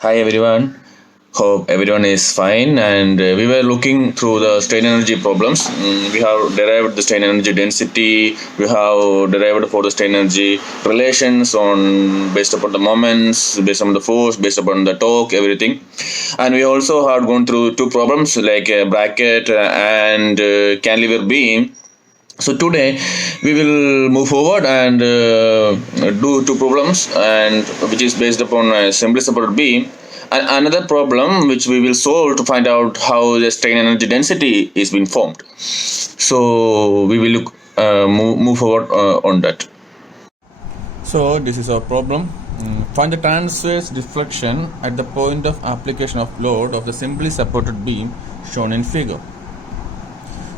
Hi everyone. Hope everyone is fine. And we were looking through the strain energy problems. We have derived the strain energy density. We have derived for the strain energy relations on based upon the moments, based on the force, based upon the torque, everything. And we also have gone through two problems like a bracket and cantilever beam. So today we will move forward and do two problems, and which is based upon a simply supported beam, and another problem which we will solve to find out how the strain energy density is being formed. So we will move forward on that. So this is our problem. Find the transverse deflection at the point of application of load of the simply supported beam shown in figure.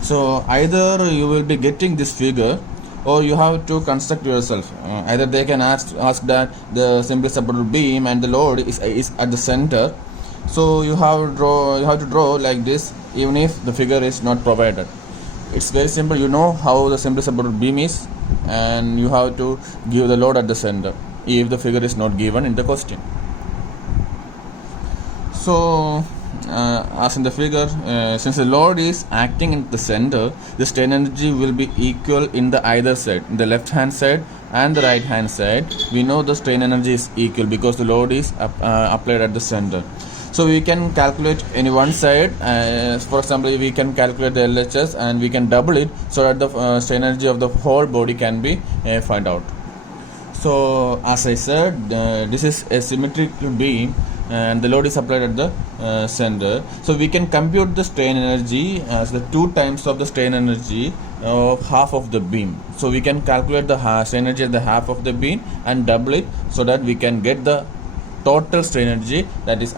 So either you will be getting this figure or you have to construct yourself. Either they can ask that the simply supported beam and the load is at the center. So you have to draw like this even if the figure is not provided. It's very simple. You know how the simply supported beam is, and you have to give the load at the center if the figure is not given in the question. So as in the figure, since the load is acting in the center, the strain energy will be equal in the either side, in the left hand side and the right hand side. We know the strain energy is equal because the load is applied at the center. So we can calculate any one side. For example, we can calculate the LHS and we can double it so that the strain energy of the whole body can be found out. So as I said, this is a symmetric beam and the load is applied at the center. So we can compute the strain energy as the 2 times of the strain energy of half of the beam. So we can calculate the strain energy at the half of the beam and double it so that we can get the total strain energy that is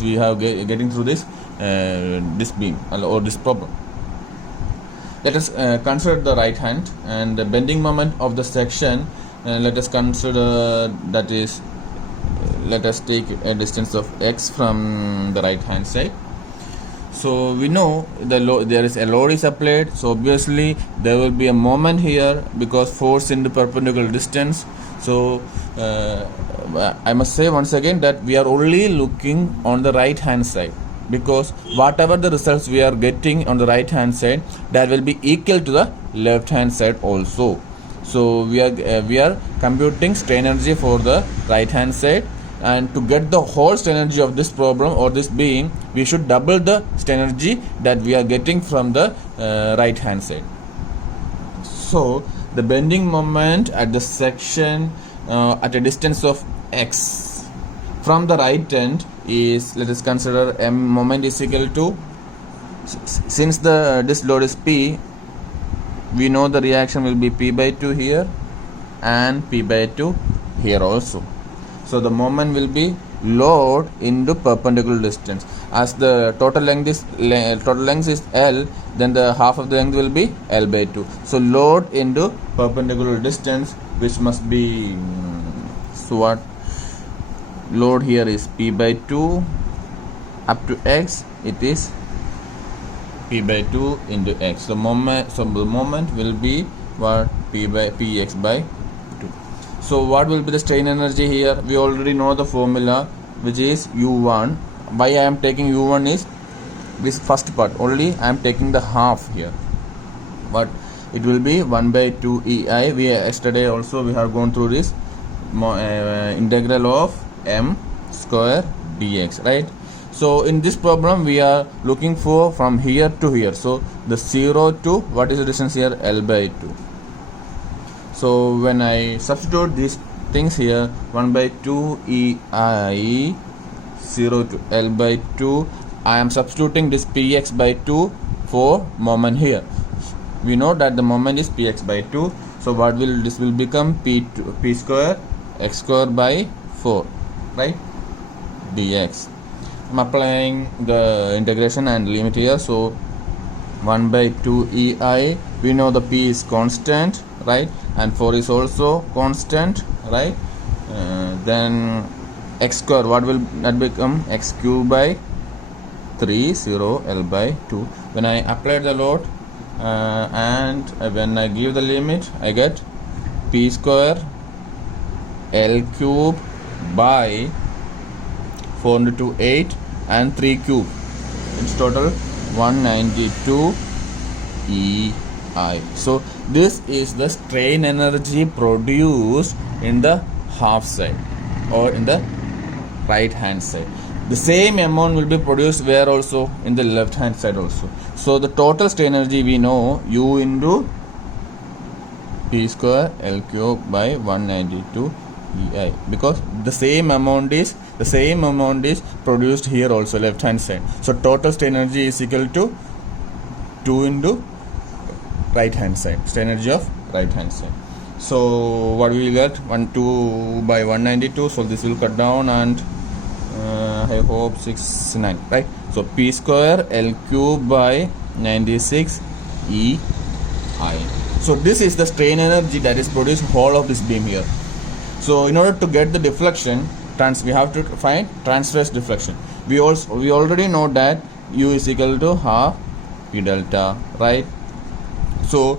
we have getting through this beam or this problem. Let us consider the right hand and the bending moment of the section. Let us consider that is let us take a distance of x from the right hand side. So we know there is a load is applied, so obviously there will be a moment here because force in the perpendicular distance. So I must say once again that we are only looking on the right hand side, because whatever the results we are getting on the right hand side, that will be equal to the left hand side also. So we are computing strain energy for the right hand side, and to get the whole strain energy of this problem or this beam, we should double the strain energy that we are getting from the right hand side. So the bending moment at the section at a distance of x from the right end is, let us consider m moment is equal to, since this load is p, we know the reaction will be p by 2 here and p by 2 here also. So the moment will be load into perpendicular distance. As the total length is L, then the half of the length will be L by 2. So load into perpendicular distance, which must be so what load here is p by 2 up to x, it is p by 2 into x. So the moment will be what, px by 2. So what will be the strain energy here? We already know the formula, which is u1. Why I am taking u1 is this first part only. I am taking the half here, but it will be 1 by 2 ei. Yesterday also we have gone through this integral of m square dx, right? So in this problem we are looking for from here to here. So the 0 to, what is the distance here? L by 2. So when I substitute these things here, 1 by 2 ei 0 to L by 2, I am substituting this px by 2 for moment here. We know that the moment is px by 2. So what will this will become? P square x square by 4, right, dx. I'm applying the integration and limit here. So 1 by 2 ei, we know the p is constant, right, and 4 is also constant, right. Then x square, what will that become? X cube by 3, 0 L by 2. When I apply the load and when I give the limit, I get p square L cube by 4 into 2 8 and 3 cube. It's total 192 EI. So this is the strain energy produced in the half side or in the right hand side. The same amount will be produced where also in the left hand side also. So the total strain energy we know U into P square L cube by 192 EI, because the same amount is produced here also left hand side. So total strain energy is equal to 2 into right hand side, strain energy of right hand side. So what we will get 2 by 192, so this will cut down, and I hope 69, right? So P square L cube by 96 EI. So this is the strain energy that is produced whole of this beam here. So in order to get the deflection, we have to find transverse deflection. We already know that U is equal to half P delta, right? So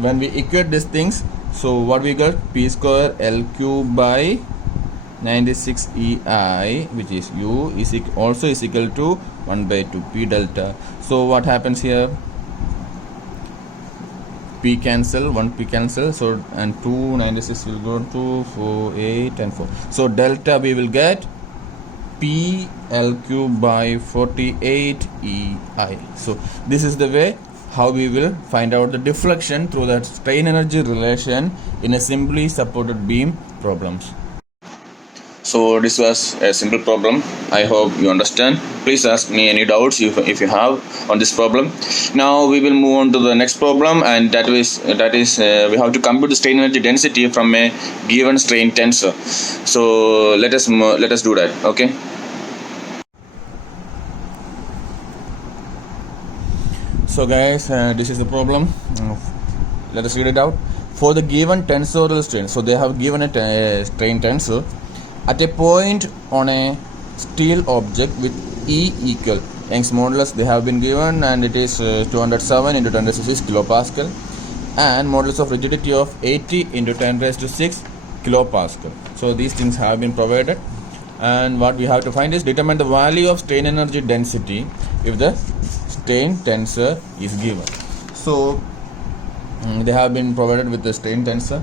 when we equate these things, so what we got, P square L cube by 96 EI, which is U, is also is equal to 1 by 2 P delta. So what happens here? P cancel, 1 P cancel, so and 296 will go to 4, 8 and 4. So delta we will get P L cube by 48 EI. So this is the way how we will find out the deflection through that strain energy relation in a simply supported beam problems. So this was a simple problem. I hope you understand. Please ask me any doubts if you have on this problem. Now we will move on to the next problem, and that is we have to compute the strain energy density from a given strain tensor. So let us do that. Okay. So guys, this is the problem. Let us read it out. For the given tensorial strain, so they have given a strain tensor at a point on a steel object with E equal, Young's modulus they have been given, and it is 207 into 10 raised to 6 kilopascal, and modulus of rigidity of 80 into 10 raised to 6 kilopascal. So these things have been provided, and what we have to find is determine the value of strain energy density if the strain tensor is given. So they have been provided with the strain tensor.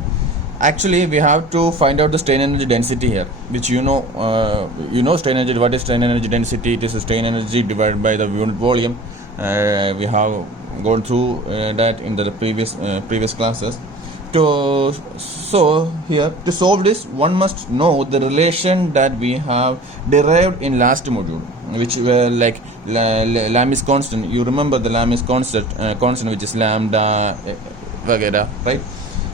Actually, we have to find out the strain energy density here, which strain energy. What is strain energy density? It is a strain energy divided by the unit volume. We have gone through that in the previous classes. So here to solve this, one must know the relation that we have derived in last module, which were like Lamb's constant. You remember the Lamb's constant, which is lambda, right?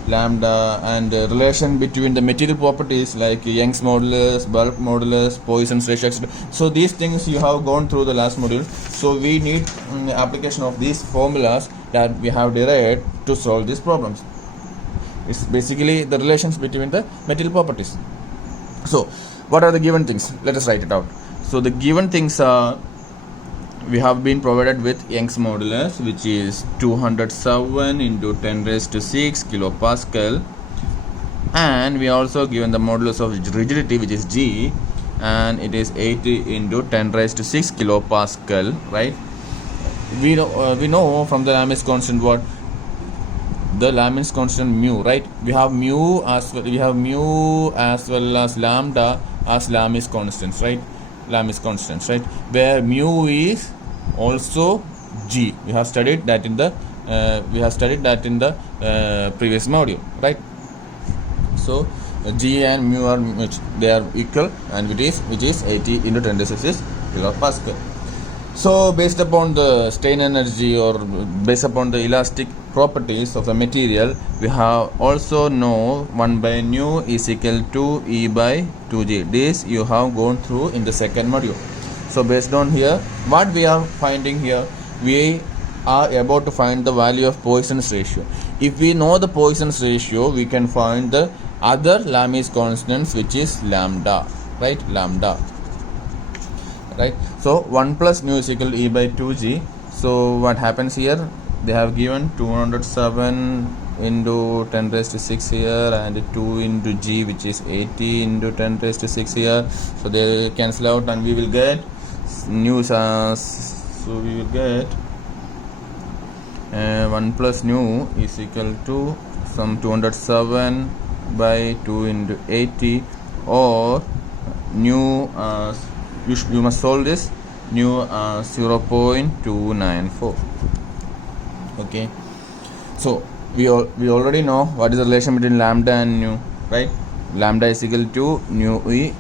Lambda, and relation between the material properties like Young's modulus, bulk modulus, Poisson's ratio, etc. So these things you have gone through the last module. So we need application of these formulas that we have derived to solve these problems. It's basically the relations between the material properties. So what are the given things? Let us write it out. So the given things are, we have been provided with Young's modulus, which is 207 into 10 raised to 6 kilopascal, and we also given the modulus of rigidity, which is G, and it is 80 into 10 raised to 6 kilopascal, right? We know from the Lamb's constant what the Lamb's constant mu, right? We have mu as well as lambda as Lamb's constants, right? Lamb's constants, right? Where mu is also G. We have studied that in the previous module, right? So G and mu are they are equal, and which is 80 into 10 raised to 6 kilopascal. So based upon the strain energy or based upon the elastic properties of the material, we have also know 1 by nu is equal to E by 2G. This you have gone through in the second module. So based on here, what we are finding here, we are about to find the value of Poisson's ratio. If we know the Poisson's ratio, we can find the other Lamb's constants, which is lambda, right? Lambda, right? So 1 plus nu is equal to E by 2G. So what happens here? They have given 207 into 10 raised to 6 here, and 2 into g, which is 80 into 10 raised to 6 here. So they cancel out, and we will get new. So we will get 1 plus nu is equal to some 207 by 2 into 80, or nu you must solve this nu 0.294. okay, so we already know what is the relation between lambda and nu, right? Lambda is equal to nu e.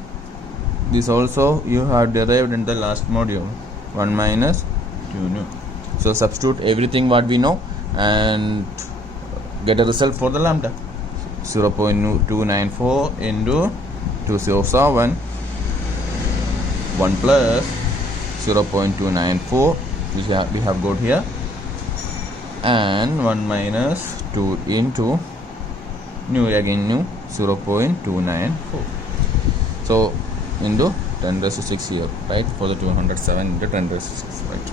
This also you have derived in the last module, 1 minus 2 nu. So substitute everything what we know and get a result for the lambda. 0.294 into 207, 1 plus 0.294, which we have got here, and 1 minus 2 into nu, again nu 0.294. So into 10 raised to 6 here, right, for the 207 into 10 raised to 6, right?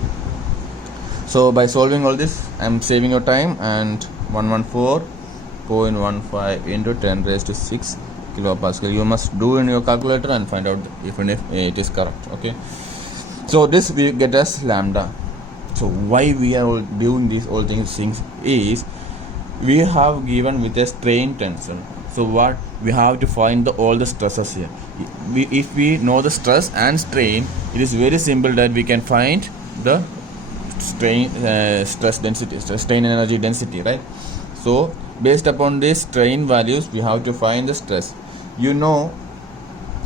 So by solving all this, I am saving your time, and 114.15 into 10 raised to 6 kilopascal. You must do in your calculator and find out if it is correct. Okay, so this we get as lambda. So why we are all doing these all things is we have given with a strain tension. So what we have to find all the stresses here. If we know the stress and strain, it is very simple that we can find the stress density, strain energy density, right? So based upon these strain values, we have to find the stress. You know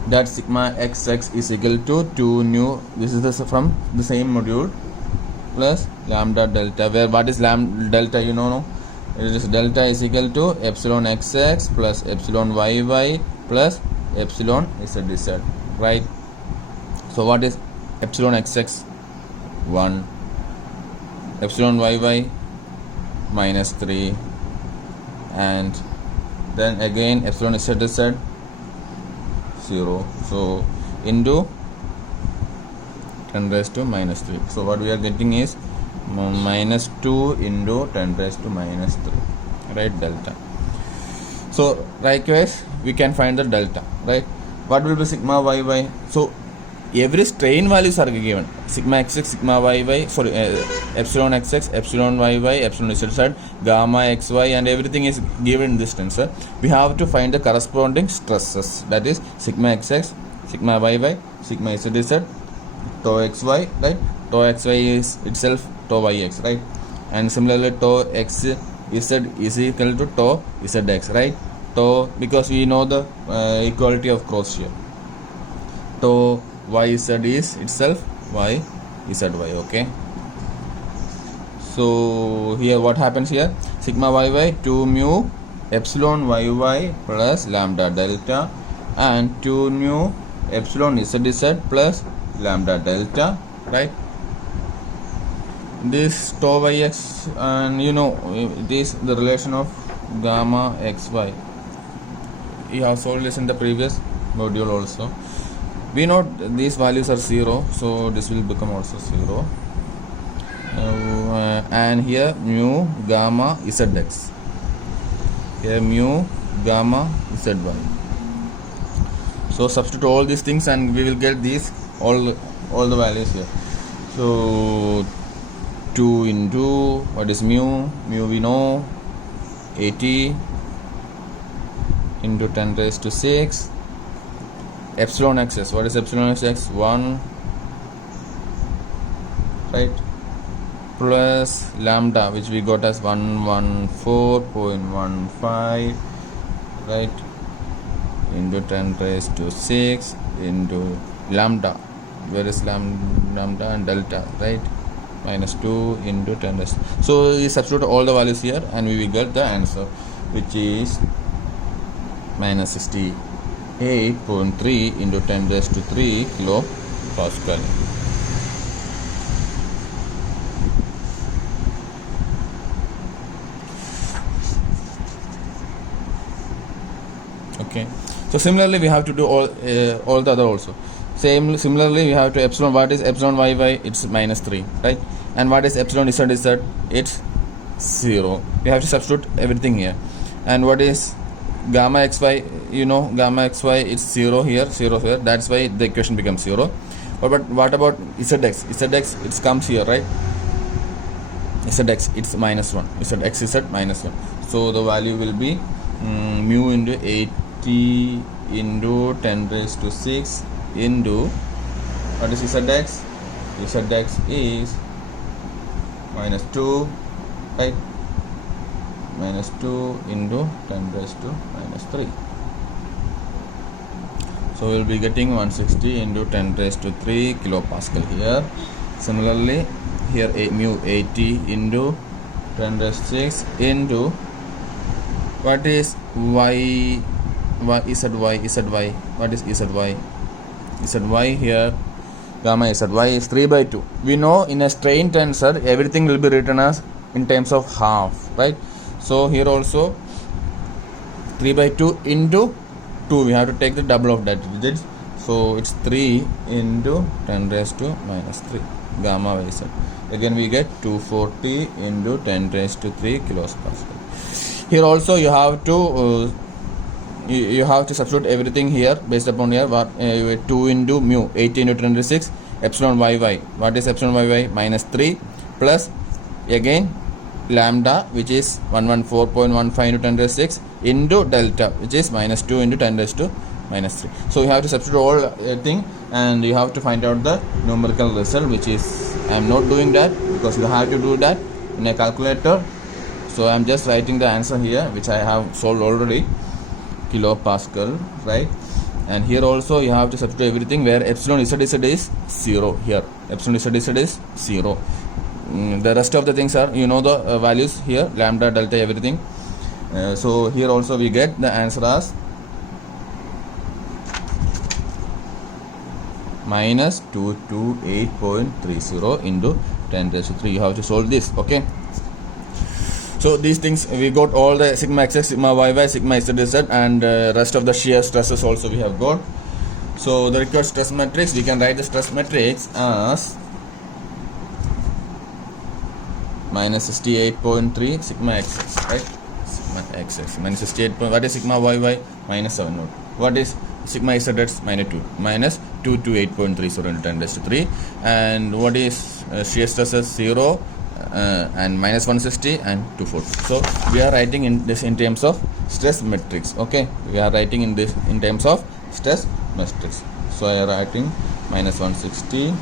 that sigma xx is equal to 2 nu. This is from the same module, plus lambda delta, where what is lambda delta, you know, no? It is delta is equal to epsilon xx plus epsilon yy plus epsilon zz, right? So what is epsilon xx? 1. Epsilon yy minus 3, and then again epsilon zz 0. So into 10 raised to minus 3. So what we are getting is minus 2 into 10 raised to minus 3, right, delta. So likewise we can find the delta, right? What will be sigma yy? So every strain values are given, sigma xx, sigma yy, sorry, epsilon xx, epsilon yy, epsilon zz, gamma xy, and everything is given in this tensor. We have to find the corresponding stresses, that is sigma xx, sigma yy, sigma zz, tau xy, right? Tau xy is itself tau yx, right? And similarly tau xz is equal to tau zx, right? Tau, because we know the equality of cross shear, tau yz is itself yzy, okay? So here what happens here, sigma yy 2 mu epsilon yy plus lambda delta, and 2 mu epsilon zz plus lambda delta, right? This tau yx, and you know it is the relation of gamma xy. We have solved this in the previous module also. We know these values are 0, so this will become also 0. And here mu gamma zx, here mu gamma zy. So substitute all these things and we will get these all the values here. So 2 into what is mu we know 80 into 10 raised to 6, epsilon xx, what is epsilon xx? 1, right, plus lambda, which we got as 114.15, right, into 10 raised to 6 into lambda, where is lambda and delta, right, minus 2 into 10 raised. So we substitute all the values here and we will get the answer, which is minus 68.3 into 10 raised to 3 kilopascal. Okay, so similarly we have to do all the other also. Similarly we have to epsilon, what is epsilon yy? It's minus 3, right? And what is epsilon zz? It's 0. You have to substitute everything here. And what is gamma xy? You know, gamma xy is 0 here, 0 here. That's why the equation becomes 0. But what about zx? Zx, it comes here, right? Zx, it's minus 1. Zx is at minus 1. So the value will be mu into 80 into 10 raised to 6 into, what is zx? Zx is minus 2, right? Minus 2 into 10 raised to minus 3. So we will be getting 160 into 10 raised to 3 kilopascal here. Similarly, here mu 80 into 10 raised to 6 into, what is y, what is zy? What is zy? Zy here, gamma zy is 3 by 2. We know in a strain tensor everything will be written as in terms of half, right? So here also 3 by 2 into 2, we have to take the double of that digits. So it's 3 into 10 raised to minus 3 gamma y z. Again we get 240 into 10 raised to 3 kilopascal. Here also you have to substitute everything here based upon here. 2 into mu 80 into 10 raised to 6 epsilon yy. What is epsilon yy? Minus 3 plus again lambda, which is 114.15 into 10 raised to 6 into delta, which is minus 2 into 10 raised to minus 3. So you have to substitute all thing and you have to find out the numerical result, which is, I am not doing that because you have to do that in a calculator. So I am just writing the answer here, which I have solved already, kilopascal, right? And here also you have to substitute everything, where epsilon z is 0 here. Epsilon z is 0. The rest of the things are, you know, the values here, lambda, delta, everything. So here also we get the answer as minus 228.30 into 10 raised to 3. You have to solve this, okay? So these things, we got all the sigma xx, sigma yy, sigma zz, and rest of the shear stresses also we have got. So the required stress matrix, we can write the stress matrix as minus 68.3 sigma xx, right? Sigma xx minus 68. What is sigma yy? Minus 7 node. What is sigma zx? Minus 228.30 into 10 raised to 3. And what is shear stresses? 0 and minus 160 and 240. So we are writing in this in terms of stress matrix, okay? We are writing in this in terms of stress matrix. So I am writing minus 160,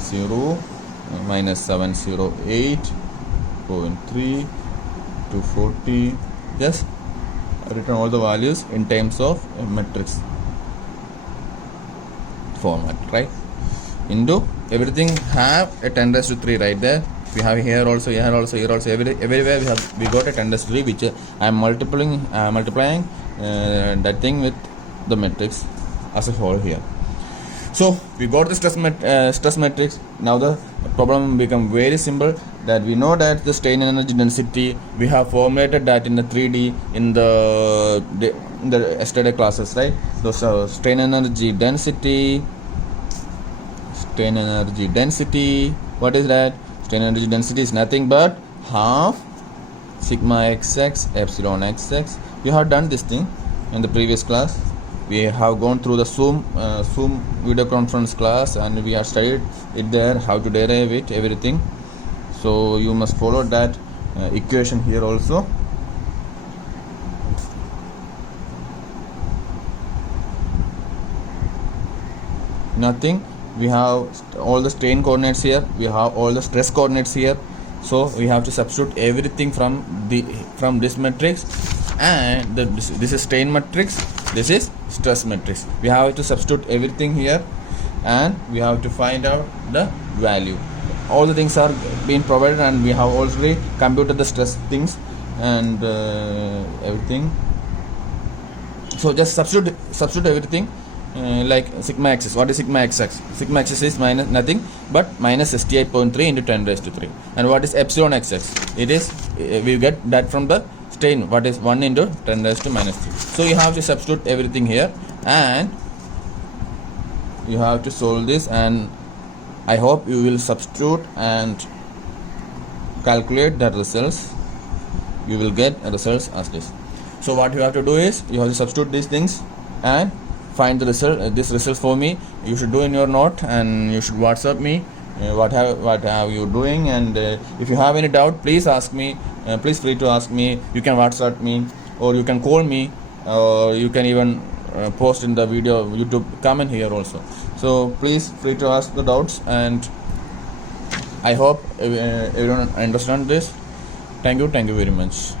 0, minus 708.3, 240. Just written all the values in terms of matrix format, right? Into everything have a 10 raised to 3 right there. We have here also, here also, here also, everywhere we got a 10 raised to 3, which I am multiplying that thing with the matrix as a whole here. So we got the stress matrix. Now the problem become very simple, that we know that the strain energy density, we have formulated that in the 3D in the yesterday classes, right? So strain energy density, what is that? Strain energy density is nothing but half sigma xx epsilon xx. We have done this thing in the previous class. We have gone through the Zoom video conference class, and we have studied it there, how to derive it, everything. So you must follow that equation here also. Nothing. We have all the strain coordinates here, we have all the stress coordinates here. So we have to substitute everything from this matrix, and this is strain matrix, this is stress matrix. We have to substitute everything here, and we have to find out the value. All the things are being provided, and we have already computed the stress things and everything. So just substitute everything. Like sigma xx. What is sigma xx? Sigma xx is minus nothing but minus 68.3 into 10 raised to 3. And what is epsilon xx? It is we get that from the strain. What is 1 into 10 raised to minus 3. So you have to substitute everything here, and you have to solve this, and I hope you will substitute and calculate the results. you will get results as this. So what you have to do is you have to substitute these things and find the result, this result for me. You should do in your note and you should WhatsApp me what have you doing, and if you have any doubt, please ask me, please free to ask me. You can WhatsApp me or you can call me, or you can even post in the video YouTube comment here also. So please free to ask the doubts, and I hope everyone understand this. Thank you very much.